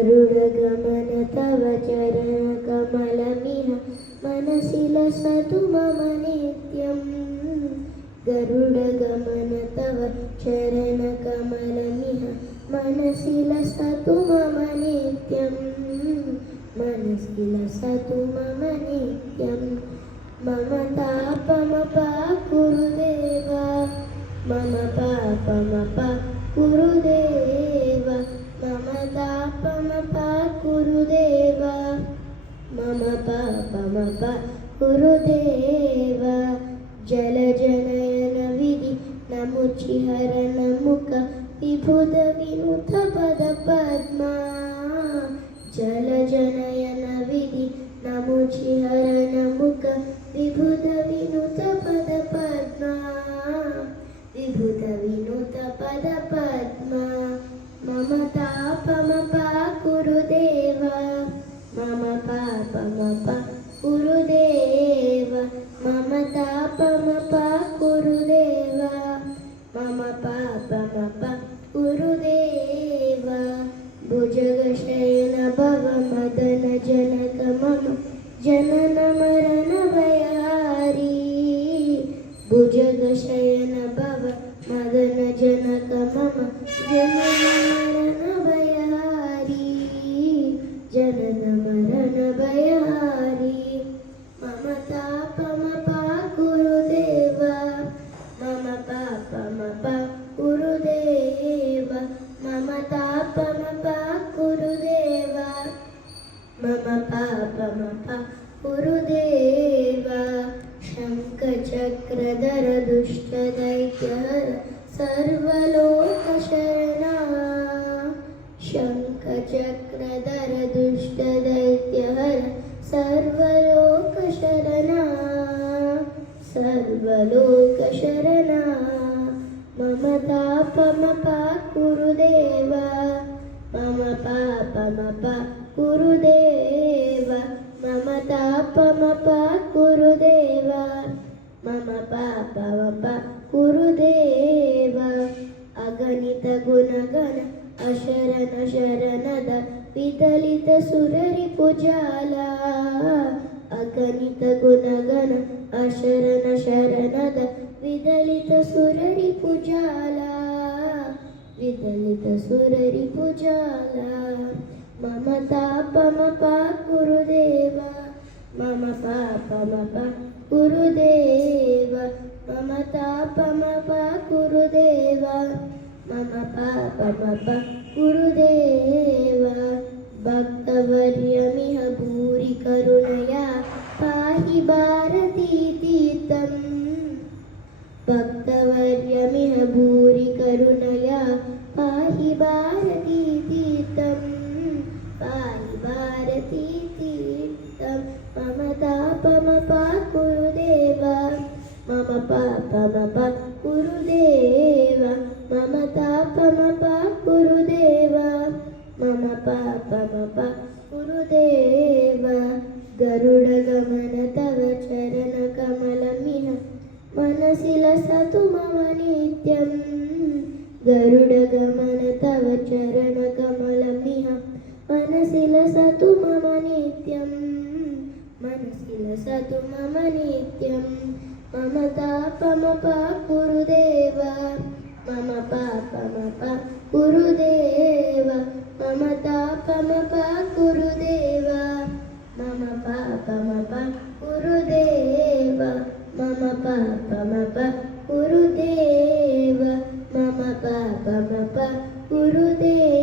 गरुडगमन तव चरणकमलमिह मनसि लसतु मम नित्यम् गरुडगमन तव चरणकमलमिह मनसि लसतु मम नित्यम् मनसि लसतु मम नित्यम् मम तापमपाकुरुदेव मम पापमपाकुरुदेव मम तापमपाकुरुदेव मम पापमपाकुरुदेव जलजनयन विधि नमुचिहरण मुख विभुध विनुत पद पद्मा जलजनयन विधि नमुचिहरण मुख विभुध विनुत पद पद्मा विभुध विनुत पद पद्मा मम तापमपाकुरुदेव मम पापमपाकुरुदेव मम तापमपाकुरुदेव मम पापमपाकुरुदेव भुजगशयन भव मदन जनक मम जनन मरण भयहारी भुजगशयन भव मदन जनक मम जनन मरण भयहारी जनन मरण भयहारी मम तापमपाकुरुदेव मम पापमपाकुरुदेव मम तापमपाकुरुदेव मम पापमपाकुरुदेव शङ्खचक्रधर दुष्टदैत्यहर सर्वलोकशरणा शङ्खचक्रधर दुष्टदैत्यहर सर्वलोकशरणा सर्वलोकशरणा मम तापमपाकुरुदेव मम पापमपाकुरुदेव मम तापमपाकुरुदेव मम पापमपाकुरुदेव अगणित गुणगण अशरण शरणद विदलित सुररिपुजाला अगणित गुणगण अशरण शरणद विदलित सुररिपुजाला विदलित सुररिपुजाला मम तापमपाकुरुदेव मम पापमपाकुरुदेव मम तापमपाकुरुदेव मम पापमपाकुरुदेव भक्तवर्यमिह भूरि करुणया पाहि भारतीतीर्थम् भक्तवर्यमिह भूरि करुणया पाहि भारतीतीर्थम् पाहि भारतीतीर्थम् मम तापमपाकुरुदेव मम पापमपाकुरुदेव मम तापमपाकुरुदेव मम पापमपाकुरुदेव गरुडगमन तव चरणकमलमिह मनसि लसतु मम नित्यम् गरुडगमन तव चरणकमलमिह मनसि लसतु मम नित्यम् मनसि लसतु मम नित्यम् मम तापमपाकुरुदेव मम पापमपाकुरुदेव मम तापमपाकुरुदेव मम पापमपाकुरुदेव मम पापमपाकुरुदेव मम पापमपाकुरुदेव